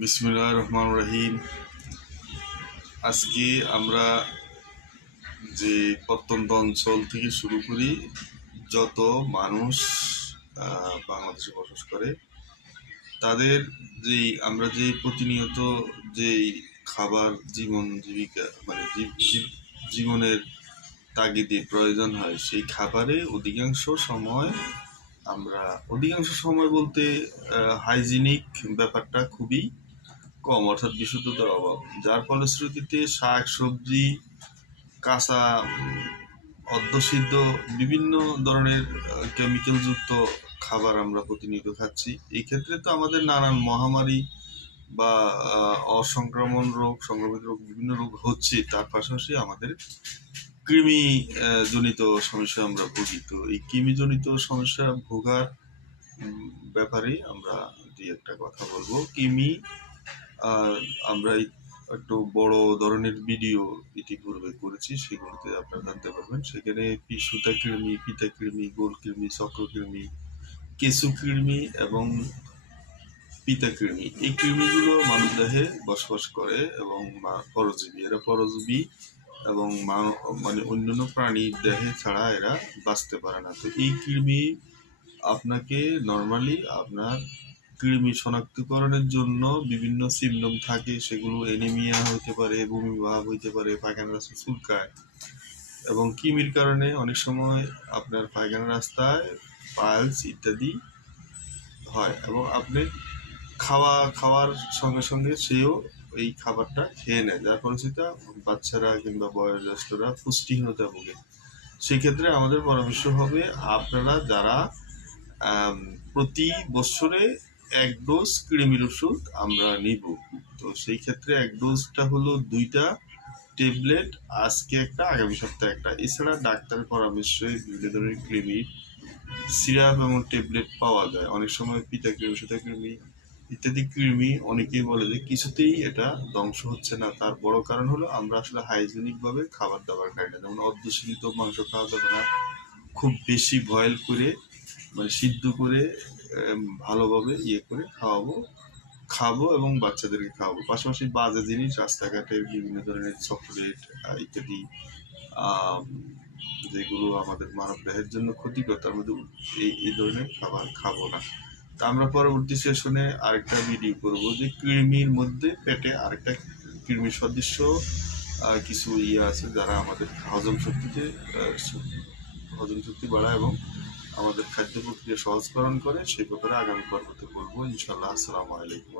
বিসমুল্লাহ রহমান রহিম আজকে আমরা যে প্রত্যন্ত অঞ্চল থেকে শুরু করি, যত মানুষ বাংলাদেশে বসবাস করে, তাদের যেই, আমরা যে প্রতিনিয়ত যেই খাবার জীবন জীবিকা মানে জীব- জীব- জীবনের তাগিদে প্রয়োজন হয়, সেই খাবারে অধিকাংশ সময় আমরা, অধিকাংশ সময় বলতে হাইজিনিক ব্যাপারটা খুবই কম, অর্থাৎ বিশুদ্ধতার অভাব। যার ফলশ্রুতিতে শাক, সবজি, কাঁচা অর্ধসিদ্ধ বিভিন্ন ধরনের কেমিক্যালযুক্ত খাবার আমরা প্রতিনিয়ত খাচ্ছি। এই ক্ষেত্রে তো আমাদের নানান মহামারী বা অসংক্রমণ রোগ, সংক্রমিত রোগ, বিভিন্ন রোগ হচ্ছে। তার পাশাপাশি আমাদের কৃমি জনিত সমস্যা আমরা ভুগি। তো এই কৃমি জনিত সমস্যা ভোগার ব্যাপারে আমরা দুই একটা কথা বলব। কৃমি আর আমরা একটু বড় ধরনের ভিডিও ইতিপূর্বে করেছি, সেগুলোতে আপনারা জানতে পারবেন। সেখানে পি- সুতা কৃমি, পিতা কৃমি, গোল কৃমি, চক্র কৃমি কেঁচু কৃমি এবং পিতা কৃমি। এই কৃমিগুলো মানব দেহে বসবাস করে এবং মা- পরজীবী, এরা পরজীবী এবং মা- মানে অন্যান্য প্রাণীর দেহে ছাড়া এরা বাঁচতে পারে না। তো এই কৃমি আপনাকে নর্মালি আপনার কৃমি শনাক্তকরণের জন্য বিভিন্ন সিমটম থাকে, সেগুলো এনিমিয়া হতে পারে, বমি ভাব হইতে পারে পায়খানা রাস্তা চুলকায়। এবং কৃমির কারণে অনেক সময় আপনার পায়খানা রাস্তায় পাইলস ইত্যাদি হয় এবং আপনি খাওয়া, খাওয়ার সঙ্গে সঙ্গে সেও এই খাবারটা খেয়ে নেয়। যার ফলশ্রুতিতে বাচ্চারা কিংবা বয়োজ্যেষ্ঠরা পুষ্টিহীনতা ভোগে। সেক্ষেত্রে আমাদের পরামর্শ হবে, আপনারা যারা প্রতি বছরে এক ডোজ কৃমির ওষুধ আমরা নিব। তো সেই ক্ষেত্রে এক ডোজটা হলো দুইটা ট্যাবলেট আজকে একটা, আগামী সপ্তাহে একটা। এছাড়া ডাক্তারের পরামর্শে বিভিন্ন ধরনের কৃমির সিরাপ এবং ট্যাবলেট পাওয়া যায়। অনেক সময় পিতা কৃমি সুতা কৃমি ইত্যাদি কৃমি অনেকেই বলে যে কিছুতেই এটা ধ্বংস হচ্ছে না। তার বড় কারণ হলো আমরা আসলে হাইজেনিকভাবে খাবার দাবার খাই না। যেমন অর্ধসিদ্ধ মাংস খাওয়া যাবে না। খুব বেশি বয়েল করে মানে সিদ্ধ করে ভালোভাবে ইয়ে করে খাওয়াবো। খাব এবং বাচ্চাদেরকে খাওয়াবো। পাশাপাশি বাজে জিনিস রাস্তাঘাটে বিভিন্ন ধরনের চকলেট ইত্যাদি যেগুলো আমাদের মানব দেহের জন্য ক্ষতিকর, তার মধ্যে এই এই ধরনের খাবার খাব না। তা আমরা পরবর্তী সেশনে আরেকটা ভিডিও করব যে কৃমির মধ্যে পেটে আরেকটা কৃমি সদৃশ্য কিছু ইয়ে আছে যারা আমাদের হজম শক্তিতে হজম শক্তি বাড়ায় এবং আমাদের খাদ্য প্রক্রিয়া সহজকরণ করে সেই ব্যাপারে আগামী পর্বতে বলব। ইনশাল্লাহ আসসালামু আলাইকুম